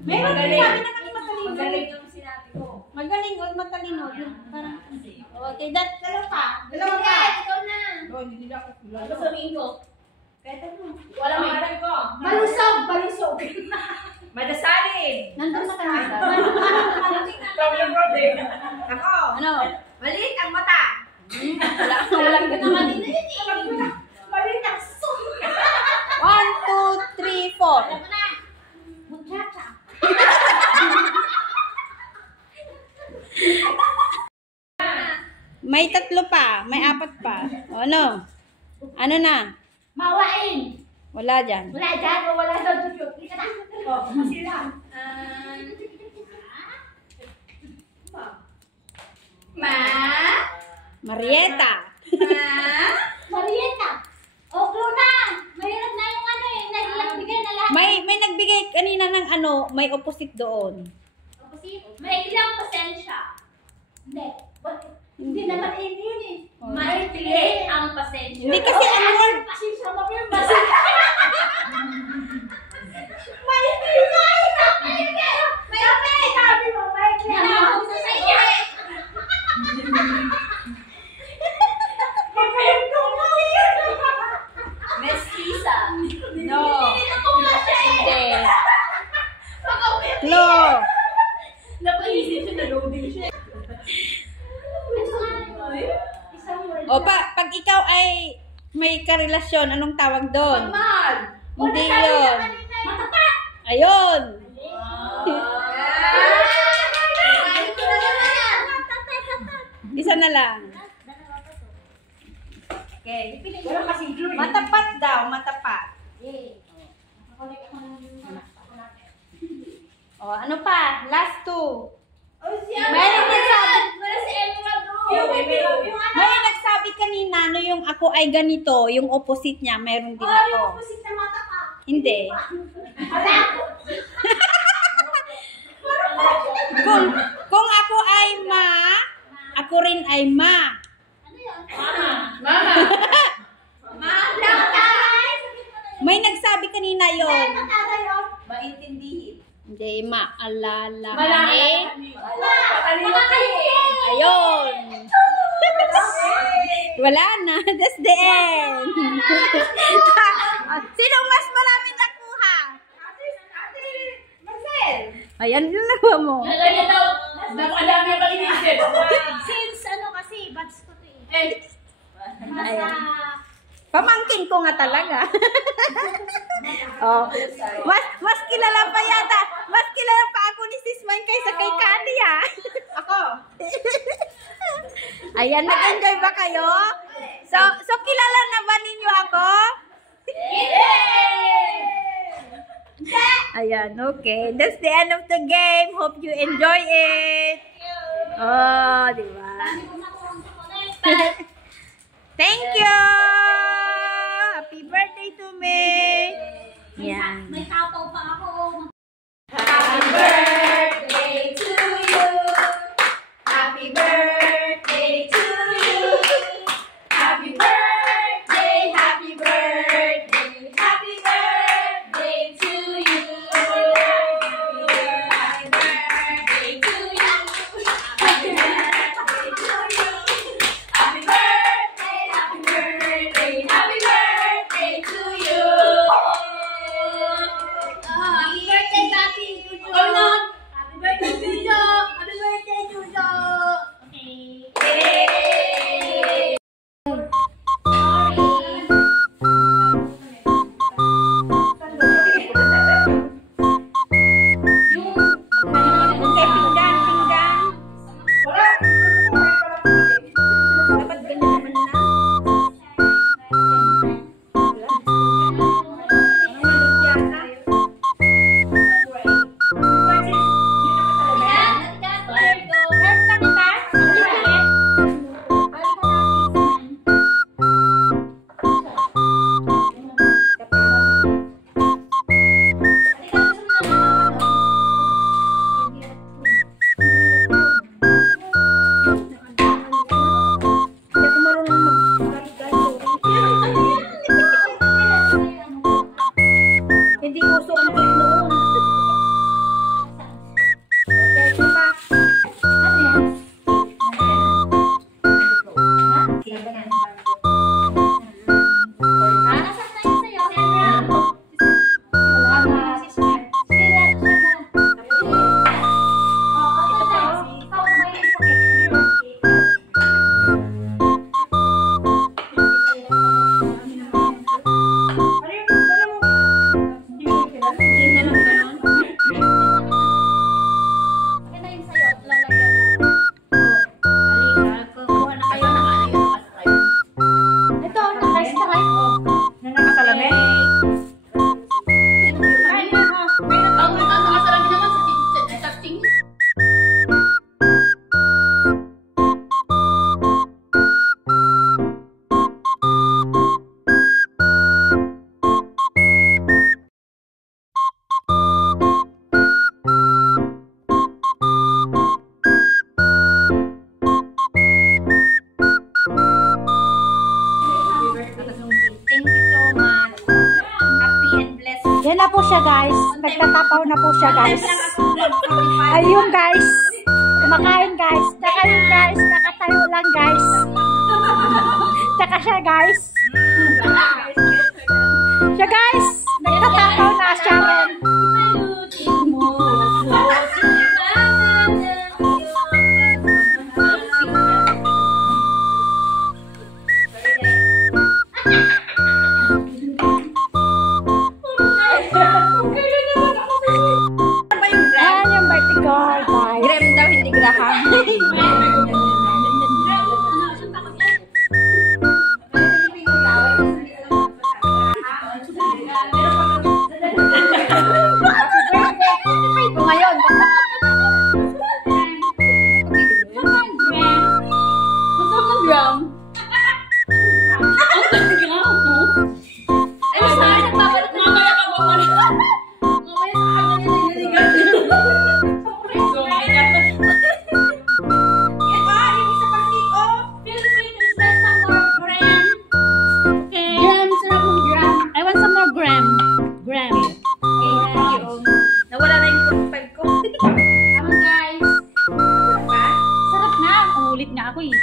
Meron din sabi na kami matalino. Magaling yung sinabi ko. Magaling o matalino. Parang, okay, dalawa pa. Dalawa pa. Ikaw na. Hindi nila ako. Ano sabihin ko? Kahit ano. Wala pangalan ko. Balusog, balusog. Madasalin. Nandun na ka na. Ako. Ano? Maliit ang mata. Wala ka naman din na yun. Maliit ang so. 1, 2, 3, 4. Alam mo na. Muchacha. May 3 pa. May 4 pa. O ano? Ano na? Mawain. Wala dyan. Wala dyan. Wala dyan. Kita na. Sila. Marieta. Marieta. O, clue na. Mahirap na yung ano eh. Nagbigay na lahat. May nagbigay kanina ng ano, may opposite doon. Opposite? May ilang pasensya. Hindi. Hindi naman yun eh. Maikli ang pasensya. Hindi kasi ang word. Pasensya mo yung pasensya. Maikli na! Maikli! Maikli! Sabi mo, maikli na ang pasensya. Mestiza. No. Hindi. Lo. Lo. Napaisip siya, na-loading siya. O pag ikaw ay may karelasyon, anong tawag doon? Pagmahal. Hindi yun. Matapat. Ayun. Isa na lang. Okay. Matapat daw, matapat. O, ano pa? Last 2. May nagsabi kanina, no, yung ako ay ganito, yung opposite niya, meron din ako. Yung opposite na matapat. Hindi. Kung ako ay ma, ako rin ay ma. Ano yun? Mama. Mama. May nagsabi kanina yon. Maintindihin. Hindi, maalala. Ayun. Wala na. That's the end. Sinong mas maraming nakuha? Marcel. Ayan, yung nakuha mo. Nalagyan daw. Napakadami ang kalinisip. Since ano kasi, batch ko to eh. Ayan. Pamangkin ko nga talaga. Oh. Mas kilala pa yata. Mas kilala pa ako ni Sis Mine kaysa kay Kani, ha? Ako. Ayan, nag-enjoy ba kayo? So kilala na ba ninyo ako? Ayan, okay. That's the end of the game. Hope you enjoy it. Oh, di ba? Thank you! Happy birthday to me! Yan. May tapaw pa ako. Happy birthday to you. Happy birthday to you. Happy birthday, happy birthday, happy birthday to you. Happy birthday to you. Happy birthday to you. Happy birthday, happy birthday, happy birthday to you. Happy birthday, Papi Jujo. Happy birthday, Jujo. Happy birthday, Jujo. Okay. Yay! Okay, pinggan. Dapat ganyan naman na. Hindi ako marunong mag-gato. Hindi uso ang noon. nagtatapaw na po siya guys. Ayun guys. Kumakain guys. Tsaka yun guys. Nakatayo lang guys. Tsaka siya guys. Siya guys. Nagtatapaw na siya rin. Graham daw, hindi Graham. Ngayon. Nawala na yung 45 ko. Tama guys. Sarap na. Ulit nga ako eh.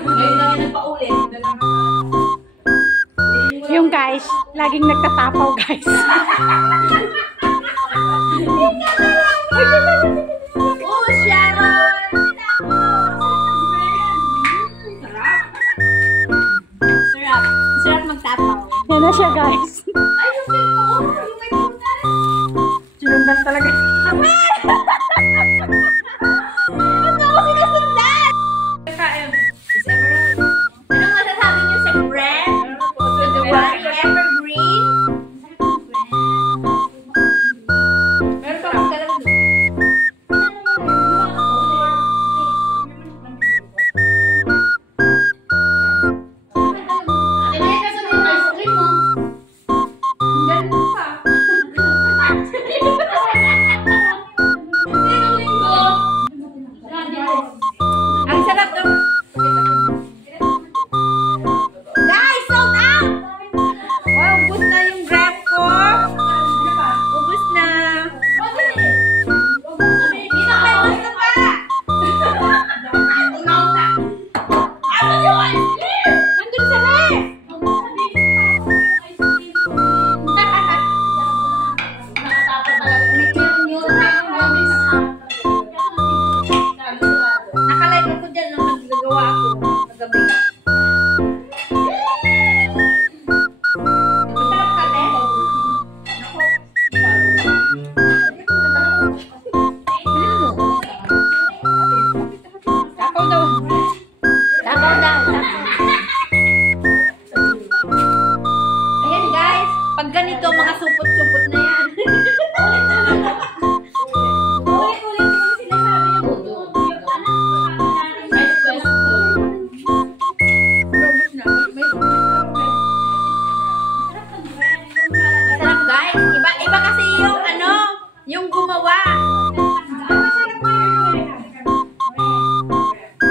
Ngayon lang yung nagpaulit. Yung guys, laging nagtatapaw guys. Oh, Sharon! Sarap. Sarap magtapaw. Yan na siya guys. Ay, yung may ko! Yung may punas! Sinundan talaga. Ba't ako sinusundan? Miss Emerald. Anong masasabi niyo sa brand? The one evergreen? Meron pa akong dalawa doon. Ganun pa. Ang sarap daw. Guys, sold out! Wow, ubus na yung grab ko. Ubus na. Dito kayo, gusto pa. Unaw na. Ano yung ice cream? Nandun sa ref. Nakatapat talaga. Nakalive ako dyan nung naggagawa ako kagabi. Masarap ka, te? Tapaw daw. Tapaw daw. Ayan guys, pag ganito mga supot-supot na yan. Ulit-ulit yung sinasabi niya po doon. Masarap guys. Iba kasi yung ano, yung gumawa.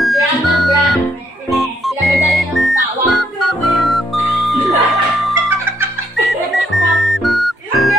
Gram na gram. Pinagdala ng tawa. Ilang gram?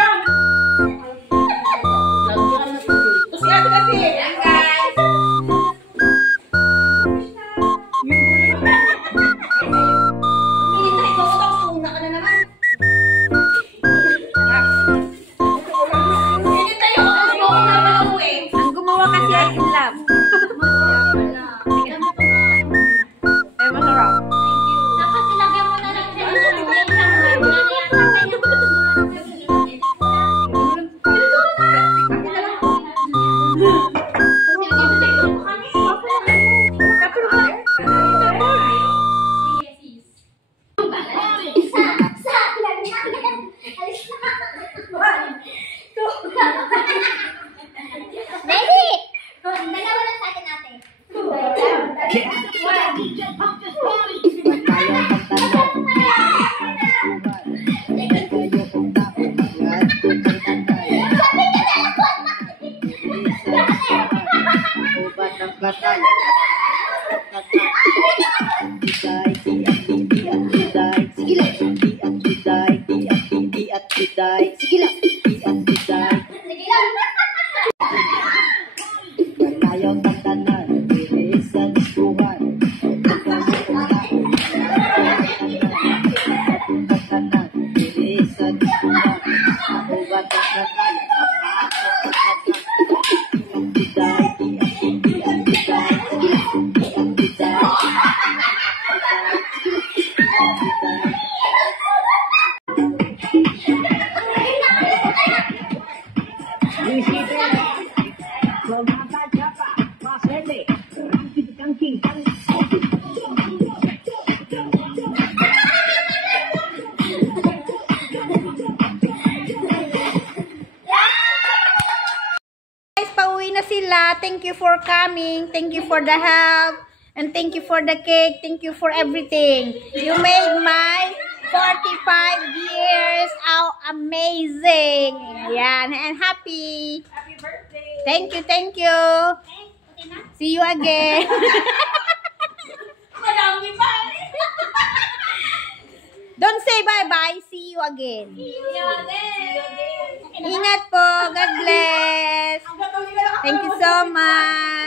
Guys, pauwi na sila. Thank you for coming. Thank you for the help. And thank you for the cake. Thank you for everything. You made my 45 years out amazing. Yan. And happy. Happy birthday. Thank you, thank you. See you again. Madami pa. Don't say bye-bye. See you again. See you again. Ingat po. God bless. Thank you so much.